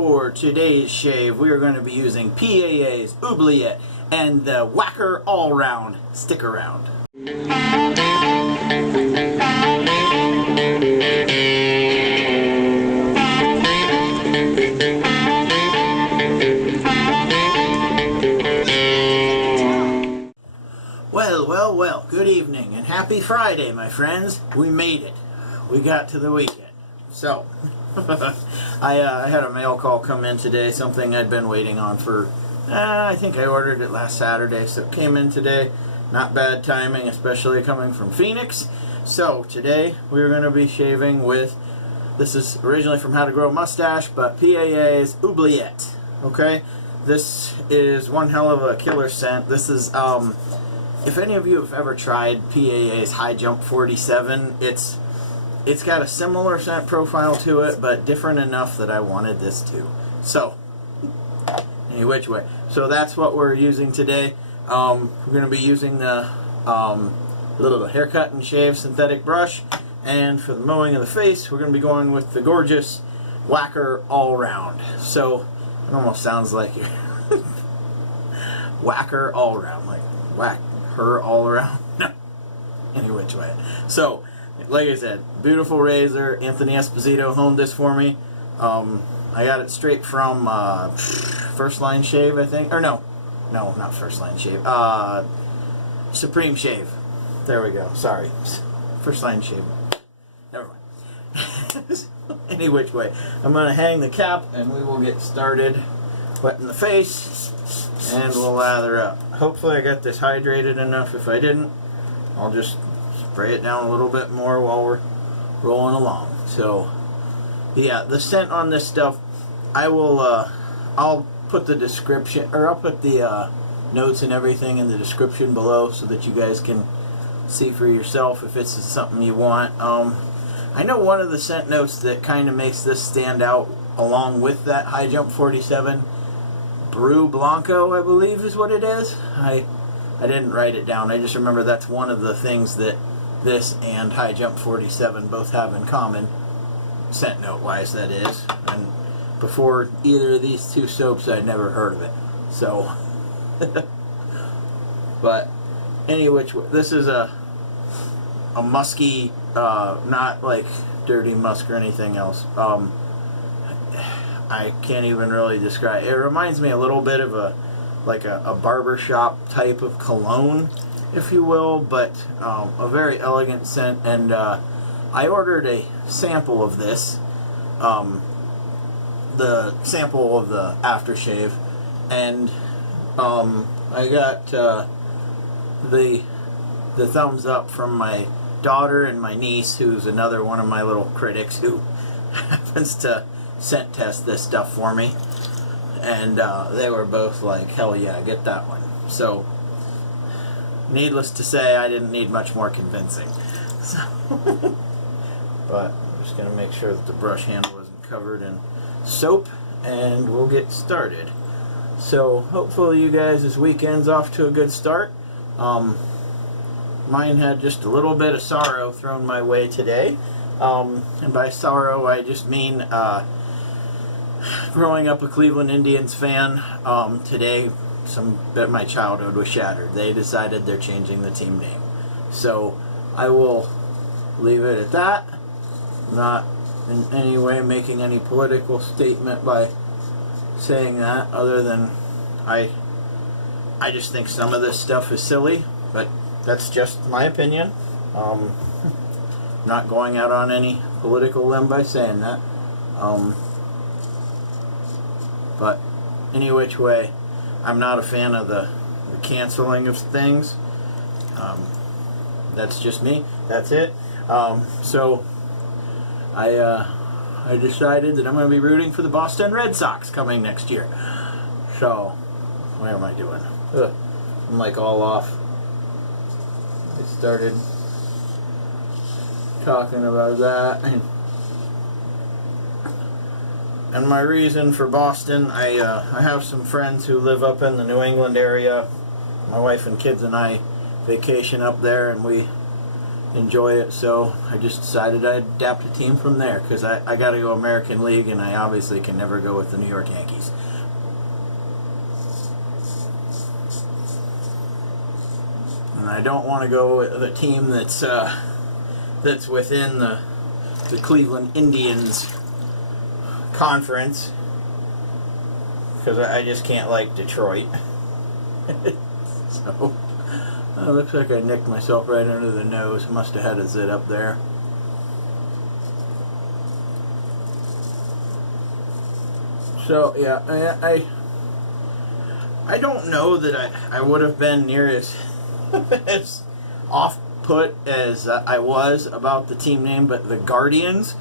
For today's shave, we are going to be using PAA's Oubliette and the Wacker Allround. Stick around. Well, good evening and happy Friday, my friends. We made it. We got to the weekend. So, I had a mail call come in today, something I'd been waiting on for, I think I ordered it last Saturday, so it came in today. Not bad timing, especially coming from Phoenix. So, today we're going to be shaving with, this is originally from How to Grow a Mustache, but PAA's Oubliette. Okay? This is one hell of a killer scent. This is, if any of you have ever tried PAA's High Jump 47, it's got a similar scent profile to it, but different enough that I wanted this too. So, any which way. So that's what we're using today. We're going to be using the little haircut and shave synthetic brush, and for the mowing of the face, we're going to be going with the gorgeous Wacker Allround. So, it almost sounds like you're Wacker Allround, like whack her all around. No, any which way. So, like I said, beautiful razor. Anthony Esposito honed this for me. I got it straight from First Line Shave, I think. Or no, not First Line Shave. Supreme Shave. There we go. Sorry, First Line Shave. Never mind. Any which way. I'm gonna hang the cap, and we will get started. Wet in the face, and we'll lather up. Hopefully I got this hydrated enough. If I didn't, I'll just spray it down a little bit more while we're rolling along. So, yeah, the scent on this stuff, I'll put the description, or I'll put the notes and everything in the description below so that you guys can see for yourself if it's something you want. I know one of the scent notes that kind of makes this stand out along with that High Jump 47, Brew Blanco, I believe is what it is. I didn't write it down. I just remember that's one of the things that this and High Jump 47 both have in common, scent note wise, that is. And before either of these two soaps, I'd never heard of it. So, but any which way, this is a musky, not like dirty musk or anything else. I can't even really describe it. It reminds me a little bit of a barbershop type of cologne, if you will, but a very elegant scent. And I ordered a sample of this, the sample of the aftershave, and I got the thumbs up from my daughter and my niece, who's another one of my little critics who happens to scent test this stuff for me, and they were both like, hell yeah, get that one. So, needless to say, I didn't need much more convincing. So, but I'm just going to make sure that the brush handle isn't covered in soap, and we'll get started. So, hopefully you guys, this weekend's off to a good start. Mine had just a little bit of sorrow thrown my way today. And by sorrow, I just mean growing up a Cleveland Indians fan, today some bit of my childhood was shattered. They decided they're changing the team name. So I will leave it at that. I'm not in any way making any political statement by saying that, other than I just think some of this stuff is silly, but that's just my opinion. Not going out on any political limb by saying that. But any which way, I'm not a fan of the canceling of things. That's just me. That's it. So I decided that I'm going to be rooting for the Boston Red Sox coming next year. So, what am I doing? Ugh. I'm like all off. I started talking about that, and my reason for Boston, I have some friends who live up in the New England area. My wife and kids and I vacation up there, and we enjoy it. So I just decided I'd adapt a team from there, because I got to go American League, and I obviously can never go with the New York Yankees. And I don't want to go with a team that's within the Cleveland Indians conference, because I just can't like Detroit. So it looks like I nicked myself right under the nose. Must have had a zit up there. So yeah, I don't know that I would have been near as as off put as I was about the team name, but the Guardians,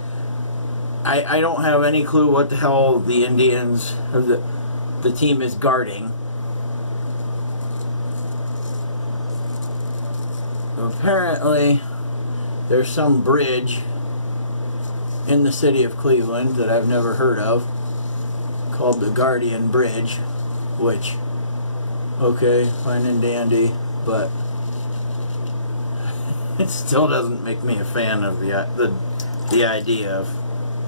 I don't have any clue what the hell the Indians or the team is guarding. Apparently there's some bridge in the city of Cleveland that I've never heard of called the Guardian Bridge, which, okay, fine and dandy, but it still doesn't make me a fan of the idea of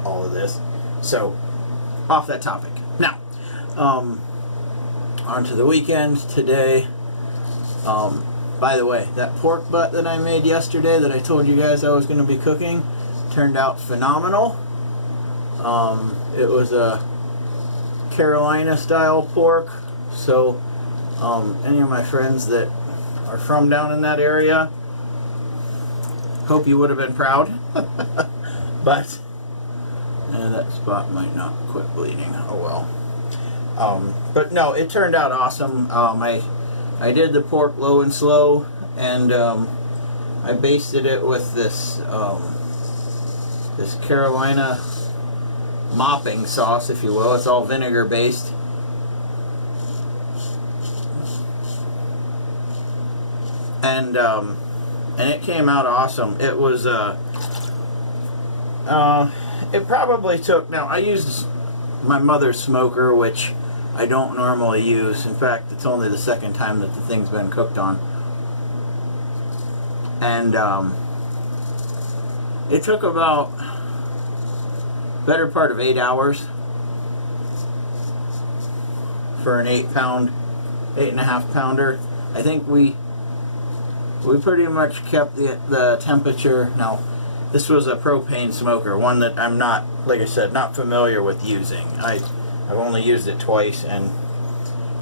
all of this. So, off that topic. Now, on to the weekend today. By the way, that pork butt that I made yesterday that I told you guys I was going to be cooking turned out phenomenal. It was a Carolina style pork, so any of my friends that are from down in that area, hope you would have been proud. But that spot might not quit bleeding. Oh well. But no, it turned out awesome. I did the pork low and slow, and I basted it with this this Carolina mopping sauce, if you will. It's all vinegar based. And it came out awesome. It was it probably took, now I used my mother's smoker, which I don't normally use. In fact, it's only the second time that the thing's been cooked on. And it took about better part of 8 hours for an 8.5 pounder. I think we pretty much kept the temperature. Now, this was a propane smoker, one that I'm not, like I said, not familiar with using. I've only used it twice, and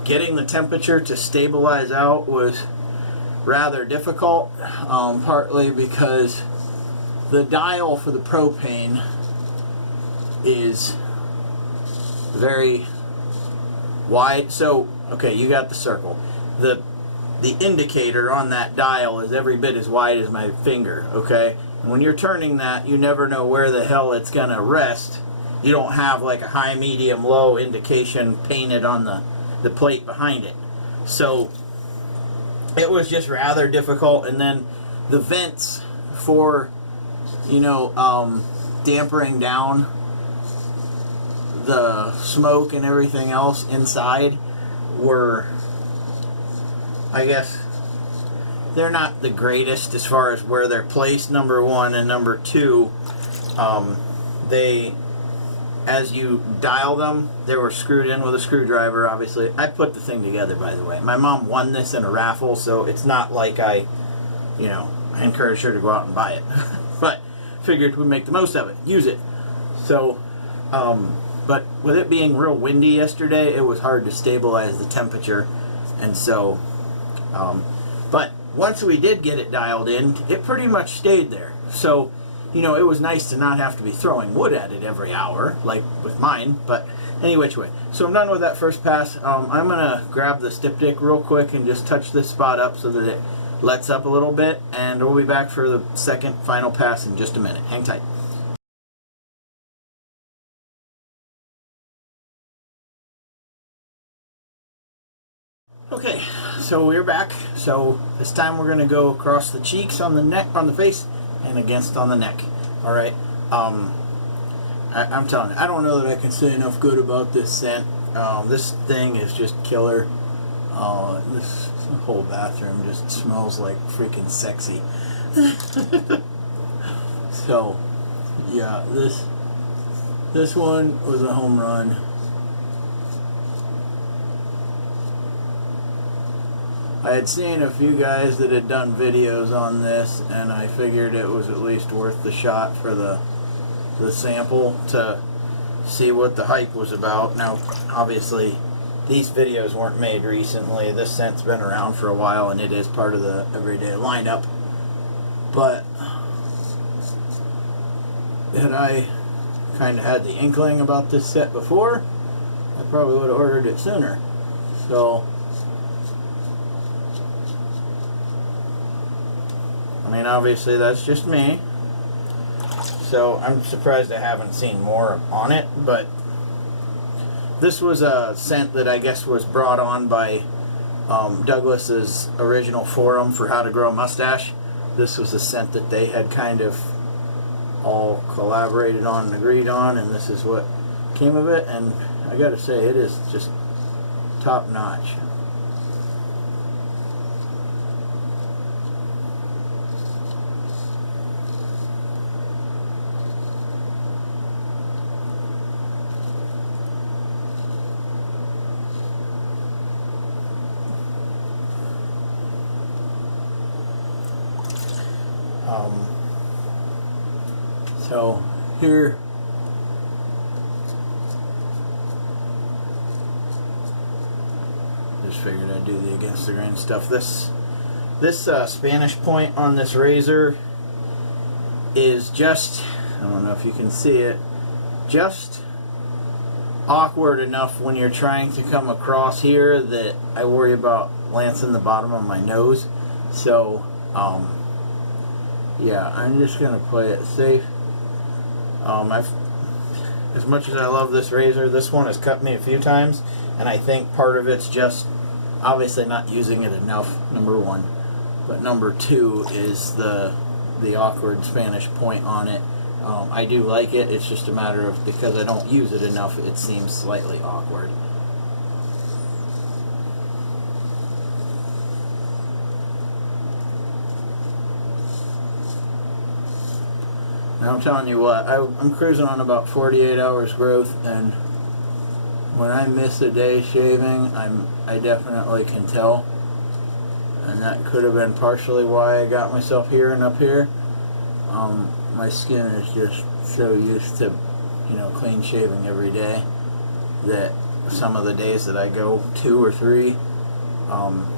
getting the temperature to stabilize out was rather difficult, partly because the dial for the propane is very wide. So, okay, you got the circle. The indicator on that dial is every bit as wide as my finger, okay? And when you're turning that, you never know where the hell it's going to rest. You don't have like a high, medium, low indication painted on the plate behind it. So it was just rather difficult. And then the vents for, dampering down the smoke and everything else inside were, I guess, they're not the greatest as far as where they're placed, number one, and number two, they, as you dial them, they were screwed in with a screwdriver, obviously. I put the thing together, by the way. My mom won this in a raffle, so it's not like I encouraged her to go out and buy it. But figured we'd make the most of it, use it. So, but with it being real windy yesterday, it was hard to stabilize the temperature. And so, but once we did get it dialed in, it pretty much stayed there. So, it was nice to not have to be throwing wood at it every hour, like with mine, but any which way. So I'm done with that first pass. I'm going to grab the styptic real quick and just touch this spot up so that it lets up a little bit, and we'll be back for the second final pass in just a minute. Hang tight. Okay, so we're back. So this time we're going to go across the cheeks, on the neck, on the face, and against on the neck. Alright, I'm telling you, I don't know that I can say enough good about this scent. This thing is just killer. This whole bathroom just smells like freaking sexy. So, yeah, this one was a home run. I had seen a few guys that had done videos on this, and I figured it was at least worth the shot for the sample to see what the hype was about. Now, obviously, these videos weren't made recently. This scent's been around for a while, and it is part of the everyday lineup. But had I kind of had the inkling about this set before, I probably would have ordered it sooner. So, I mean, obviously that's just me. So I'm surprised I haven't seen more on it, but this was a scent that I guess was brought on by Douglas's original forum for how to grow a mustache. This was a scent that they had kind of all collaborated on and agreed on, and this is what came of it, and I gotta say, it is just top notch. So here, just figured I'd do the against the grain stuff. This Spanish point on this razor is just, I don't know if you can see it, just awkward enough when you're trying to come across here that I worry about lancing the bottom of my nose. So yeah, I'm just gonna play it safe. As much as I love this razor, this one has cut me a few times, and I think part of it's just obviously not using it enough, number one, but number two is the awkward Spanish point on it. I do like it, it's just a matter of, because I don't use it enough, it seems slightly awkward. Now I'm telling you what, I'm cruising on about 48 hours growth, and when I miss a day shaving, I definitely can tell, and that could have been partially why I got myself here and up here. My skin is just so used to, clean shaving every day that some of the days that I go 2 or 3,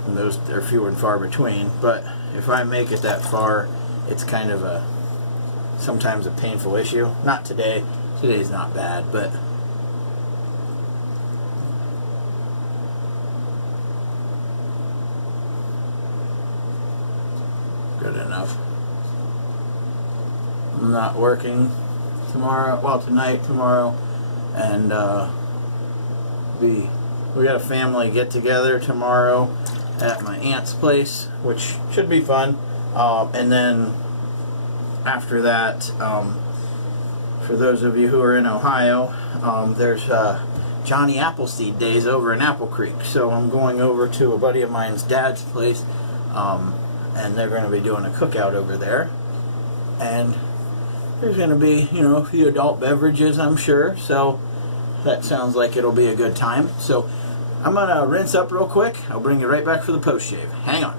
those are few and far between. But if I make it that far, it's kind of sometimes a painful issue. Not today. Today's not bad, but good enough. I'm not working tomorrow. Well, tonight, tomorrow, and we got a family get together tomorrow at my aunt's place, which should be fun. And then after that, for those of you who are in Ohio, there's Johnny Appleseed Days over in Apple Creek. So I'm going over to a buddy of mine's dad's place, and they're going to be doing a cookout over there. And there's going to be, a few adult beverages, I'm sure. So that sounds like it'll be a good time. So I'm going to rinse up real quick. I'll bring you right back for the post shave. Hang on.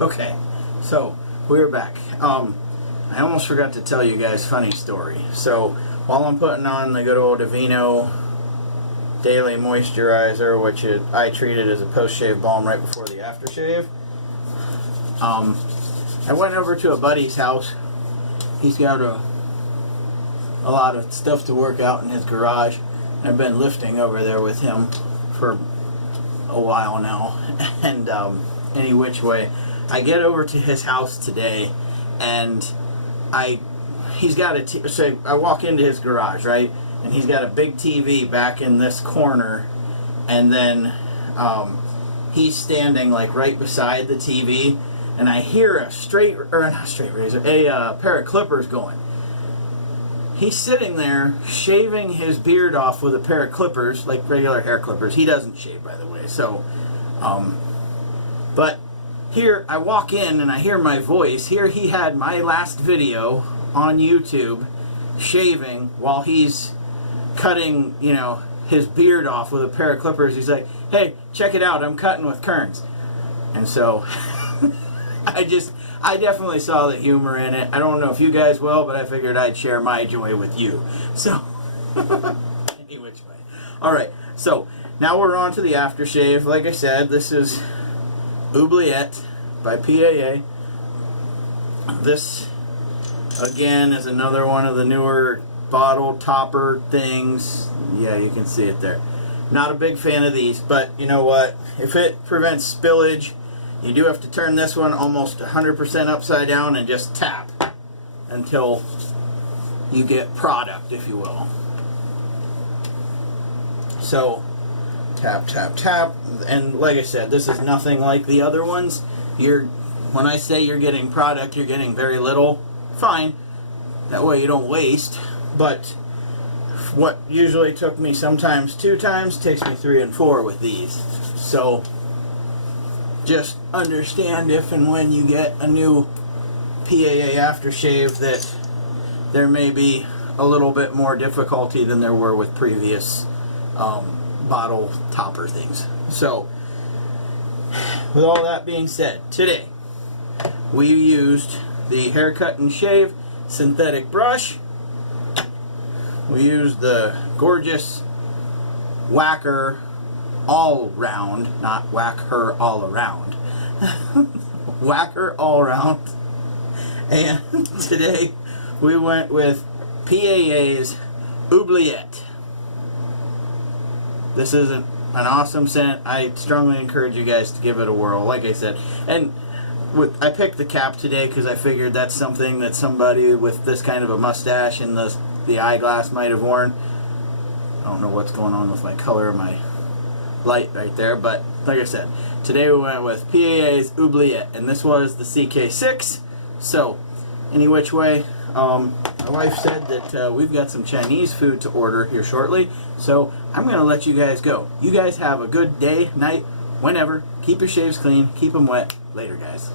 Okay, so we're back. I almost forgot to tell you guys a funny story. So while I'm putting on the good old Aveeno Daily Moisturizer, which I treated as a post-shave balm right before the aftershave, I went over to a buddy's house. He's got a lot of stuff to work out in his garage. I've been lifting over there with him for a while now. And any which way, I get over to his house today, and he's got so I walk into his garage, right? And he's got a big TV back in this corner, and then he's standing like right beside the TV, and I hear a pair of clippers going. He's sitting there shaving his beard off with a pair of clippers, like regular hair clippers. He doesn't shave, by the way. So, but here I walk in and I hear my voice. Here he had my last video on YouTube shaving while he's cutting, you know, his beard off with a pair of clippers. He's like, hey, check it out, I'm cutting with Kearns. And so I definitely saw the humor in it. I don't know if you guys will, but I figured I'd share my joy with you. So, any which way. Alright, so now we're on to the aftershave. Like I said, this is Oubliette by PAA. This, again, is another one of the newer bottle topper things. Yeah, you can see it there. Not a big fan of these, but you know what? If it prevents spillage, you do have to turn this one almost 100% upside down and just tap until you get product, if you will. So, tap, tap, tap. And like I said, this is nothing like the other ones. When I say you're getting product, you're getting very little. Fine. That way you don't waste. But what usually took me sometimes 2 times takes me 3 and 4 with these. So just understand if and when you get a new PAA aftershave that there may be a little bit more difficulty than there were with previous bottle topper things. So with all that being said, today we used the Haircut and Shave synthetic brush. We used the gorgeous Wacker Allround, not whack her all around. Wacker Allround. And today we went with PAA's Oubliette. This is an awesome scent. I strongly encourage you guys to give it a whirl, like I said. And I picked the cap today because I figured that's something that somebody with this kind of a mustache and the eyeglass might have worn. I don't know what's going on with my color of my light right there, but like I said, today we went with PAA's Oubliette, and this was the CK6. So, any which way, my wife said that we've got some Chinese food to order here shortly, so I'm going to let you guys go. You guys have a good day, night, whenever. Keep your shaves clean, keep them wet. Later, guys.